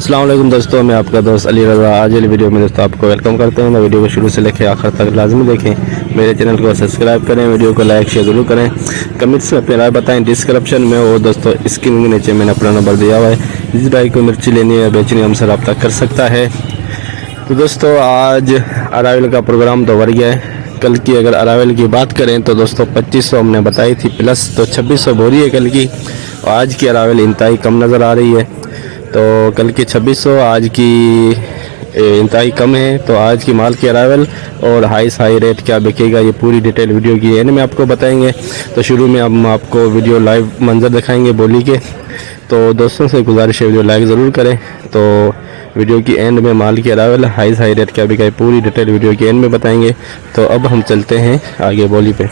अस्सलाम वालेकुम दोस्तों, मैं आपका दोस्त अली रज़ा। आज वाली वीडियो में दोस्तों आपको वेलकम करते हैं। मैं वीडियो को शुरू से लेकर आखिर तक लाजमी देखें। मेरे चैनल को सब्सक्राइब करें, वीडियो को लाइक शेयर ज़रूर करें, कमेंट्स में अपनी राय बताएं। डिस्क्रिप्शन में और दोस्तों स्क्रीन के नीचे मैंने अपना नंबर दिया हुआ है। जिस भाई को मिर्ची लेनी है बेचनी हमसे रब्ता कर सकता है। तो दोस्तों आज अरावल का प्रोग्राम तो बढ़ गया है। कल की अगर अरावल की बात करें तो दोस्तों 2500 हमने बताई थी प्लस, तो 2600 बोरी है कल की। और आज की अरावल इंतहाई कम नज़र आ रही है। तो कल की 2600, आज की इंतहाई कम है। तो आज की माल की अरावल और हाई रेट क्या बिकेगा ये पूरी डिटेल वीडियो की एंड में आपको बताएंगे। तो शुरू में हम आपको वीडियो लाइव मंजर दिखाएंगे बोली के। तो दोस्तों से गुजारिश है वीडियो लाइक ज़रूर करें। तो वीडियो की एंड में माल की अरावल हाई रेट क्या बिका पूरी डिटेल वीडियो की एंड में बताएंगे। तो अब हम चलते हैं आगे बोली पे।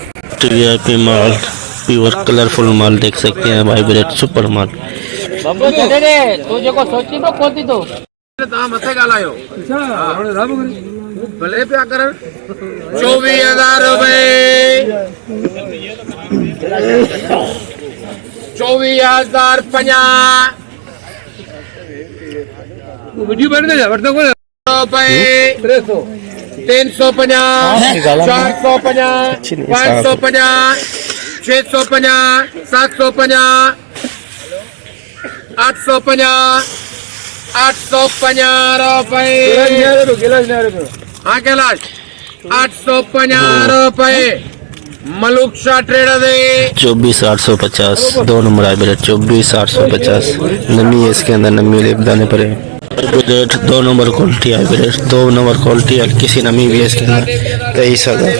वीआईपी माल, प्योर कलरफुल माल देख सकते हैं, वाइब्रेट सुपर माल। तू जेको सोची तो खोती तो तव्हां मथे ॻाल्हायो भले पिया करनि। 24,000 रुपए 24,050 वीडियो बन गया वर्तन को रुपए 350 450 550 650 750 850 850 रुपए। हाँ कैलाश 850 रुपए। मलूक शाह ट्रेडर दे 24,850 2 नंबर हाइब्रिड 24,850 नमी है इसके अंदर, नमी ले दाने पर है। Hybrid 2 number quality, hybrid 2 number quality, हल्की सी नमी भी है इसके अंदर। 23,000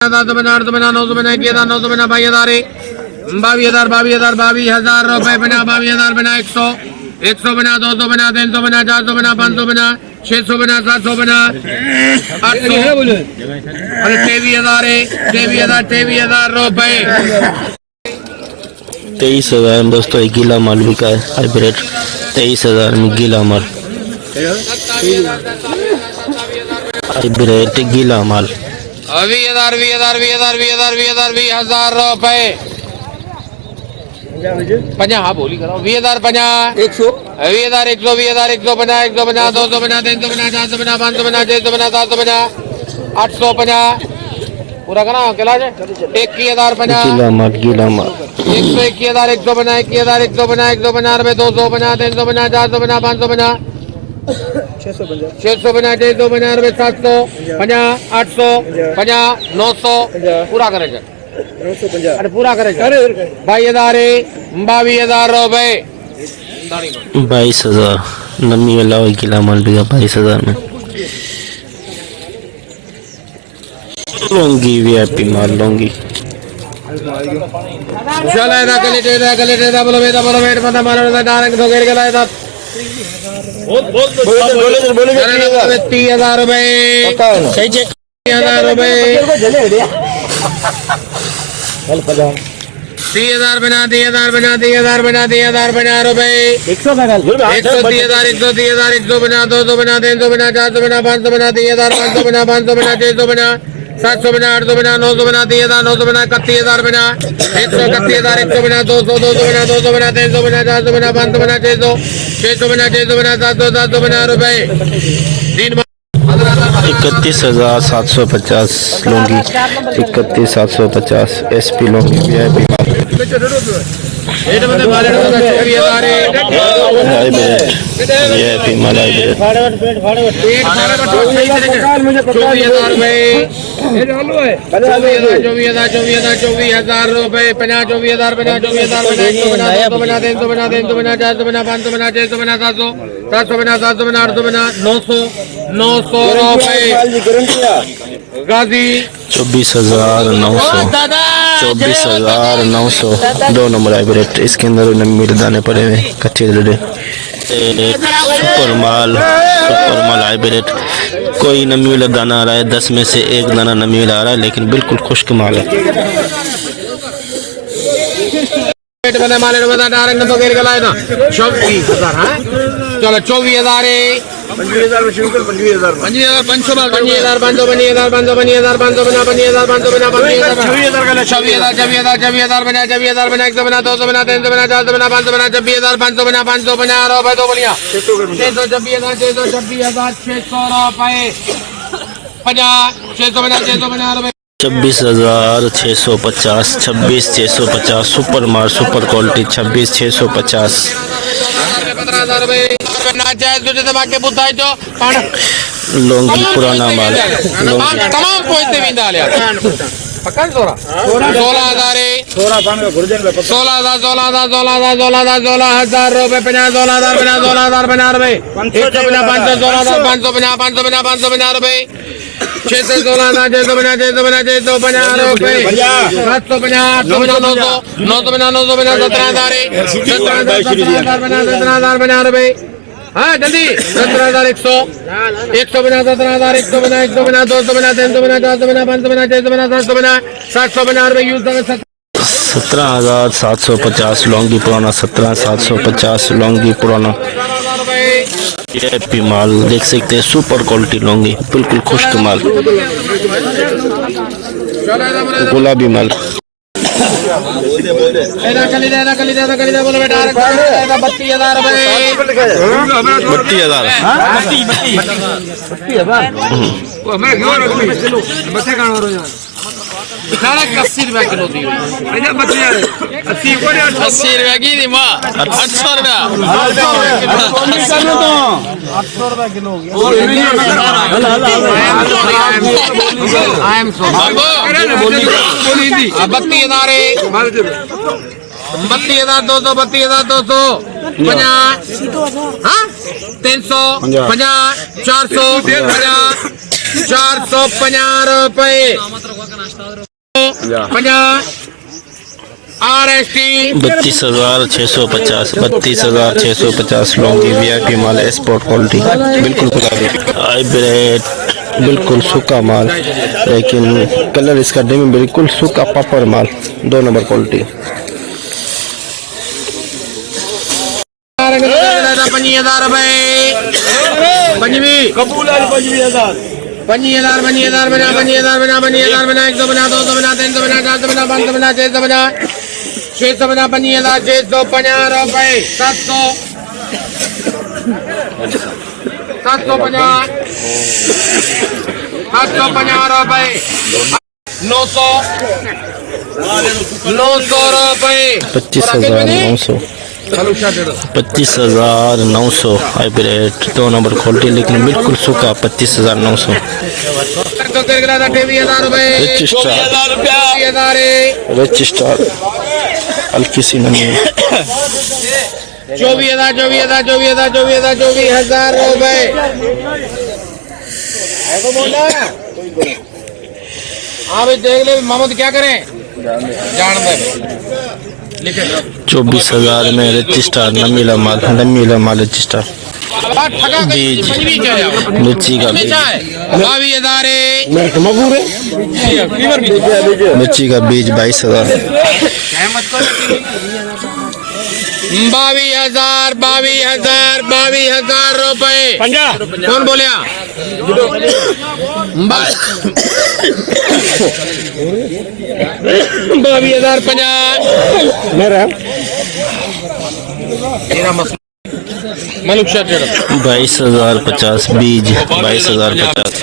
22,000 रुपए बना 22,000 बना 100 100 बना 200 बना 300 बना 400 बना 500 बना 600 बना 700 बना 800 अरे 23,000 रुपए। 23,000 में दोस्तों एक गीला माल बिका है हाइब्रिड। 23,000 में गीला माल, हाइब्रिड गीला माल। 20,000 रुपए 50। हाँ बोली करो 20,000 50 100 20,000 100 20,000 100 बना 100 बना 200 बना 300 बना 400 बना 500 बना 600 बना 700 बना 850 पूरा करना कैलाश 21,000 50 गीला माल, गीला माल 121,000 100 बना 21,000 100 बना 100 बना 200 बना 300 बना 400 बना 500 बना 600 बना 600 बना 700 50 800 50 900 पूरा करेगा 950 अरे पूरा करेगा 22,000 रुपए 22,000 नमी वाला और गीला माल बिका 22,000 में। लौंगी वीआईपी माल, लौंगी चला है ना कलेटे दा बोलो वेट पता मारो दा डायरेक्ट तो घेर के लाए था। बोले 30,000 रुपए सही चेक 30,000 रुपए 30,000 बना 30,000 बना 30,000 बना 30,000 बना रुपए 100 30,000 100 100 बना 200 बना 300 बना 400 बना 500 बना 30,000 500 बना 500 बना 600 बना 700 बना 800 बना 900 बना 30,000 900 बना 31,000 बना 131,000 100 बना 200 बना 200 बना 300 बना 400 बना 500 बना 600 बना 700 700 बना रुपए 31,750 लौंगी 31,750 SP लौंगी वीआईपी वीआईपी माल हाइब्रिड 24,000 रुपए 24,000 बना 24,000 बना 300 बना 400 बना 500 बना 600 बना 700 बना 700 बना 800 बना 900 रुपए गाजी 24,900 2 नंबर हाइब्रिड। इसके अंदर नमी दाने पड़े हुए कच्चे लड़े। सुपर माल हाइब्रिड, कोई नमी वाला दाना आ रहा है, 10 में से 1 दाना नमी वाला आ रहा है, लेकिन बिल्कुल खुश्क माल है। डायरेक्ट तो घेर के लाए ना 24,000 चलो 24,000 25,000 में शुरू कर 25,000 500 बना 25,000 500 बना 25,000 बना 100 बना 200 बना 300 बना 400 बना 500 बना 26,000 500 बना 500 बना रो भाई 2 बढ़िया 600 रुपए 600 बना 600 बना रो भाई 26,650 26,650 सुपर माल सुपर क्वालिटी 26,650 15,000 रुपए ना चाहे तुझे तो बाकी बुताई तो लौंगी पुराना माल तमाम पहुंचते भी डाल यार पकड़ 16,000 रुपए 16,000 बना रुपए 100 बना 500 500 बना 500 बना 500 बना रुपए 616,000 600 बना 600 बना 600 बना रुपए 700 बना 800 बना 900 बना 900 बना 17,000 बना रुपए हाँ जल्दी 17,100 100 बना 17,000 100 बना 100 बना 200 बना 300 बना 400 बना 500 बना 600 बना 700 बना 700 बना रुपए यूज 17,750 लौंगी पुराना 17,750 लौंगी पुराना ये भी माल देख सकते हैं सुपर क्वालिटी लौंगी बिल्कुल खुश्क माल गुलाबी माल बोलो बेटा 32,000 रुपए 32,000 80 रुपए किलो दी 80 रुपए की दी माँ 800 रुपया 800 रुपए किलो आई एम सो 32,200 32,200 50 हाँ 300 50 450 450 रुपए 50 RST 32,650 32,650 लौंगी VIP माल एक्सपोर्ट क्वालिटी बिल्कुल गुलाबी हाइब्रिड बिल्कुल सूखा माल लेकिन कलर इसका डेमी बिल्कुल सूखा पापड़ माल 2 नंबर क्वालिटी 25,000 रुपए 25,000 बना 100 बना 200 बना 300 बना 400 बना 500 बना 600 बना 600 बना 25,000 650 रुपए 750 रुपए 900 रुपए 25,900 25,900 हाइब्रिड 2 नंबर क्वालिटी लेकिन बिल्कुल सूखा 25,900 रजिस्टर हल्की सी नमी 24,000 रुपए हाँ भाई देख ले मोहम्मद क्या करें जान दे 24,000 में रजिस्टर नमीला माल रजिस्टर बीज मिर्ची का बीज 22,000 मिर्ची का बीज 22,000 22,000 रुपए कौन बोलिया 22,050 मेरा 22,050 बीज 22,050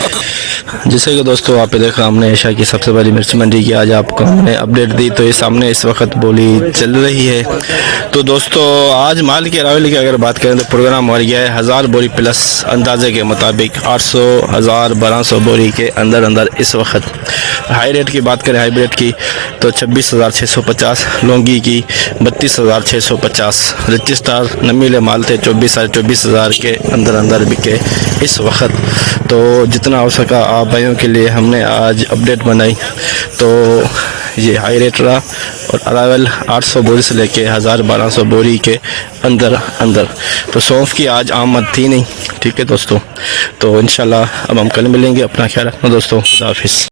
जैसे कि दोस्तों आप देखा हमने एशिया की सबसे बड़ी मिर्ची मंडी की आज आपको हमने अपडेट दी तो ये सामने इस वक्त बोली चल रही है। तो दोस्तों आज माल की अरावली की अगर बात करें तो प्रोग्राम हो गया है 1000 बोरी प्लस अंदाजे के मुताबिक 800 1000 1200 बोरी के अंदर इस वक्त। हाई रेट की बात करें हाइब्रिड की तो 26,650 लौंगी की 32,650 रजिस्टर नमीले माल थे 24,000 के अंदर बिके इस वक्त। तो जितना हो सका आप भाइयों के लिए हमने आज अपडेट बनाई। तो ये हाई रेट रहा और अरावल 800 बोरी से लेके 1000-1200 बोरी के अंदर। तो सौंफ की आज आमद थी नहीं, ठीक है दोस्तों। तो इंशाल्लाह अब हम कल मिलेंगे। अपना ख्याल रखना दोस्तों, खुदा हाफिज़।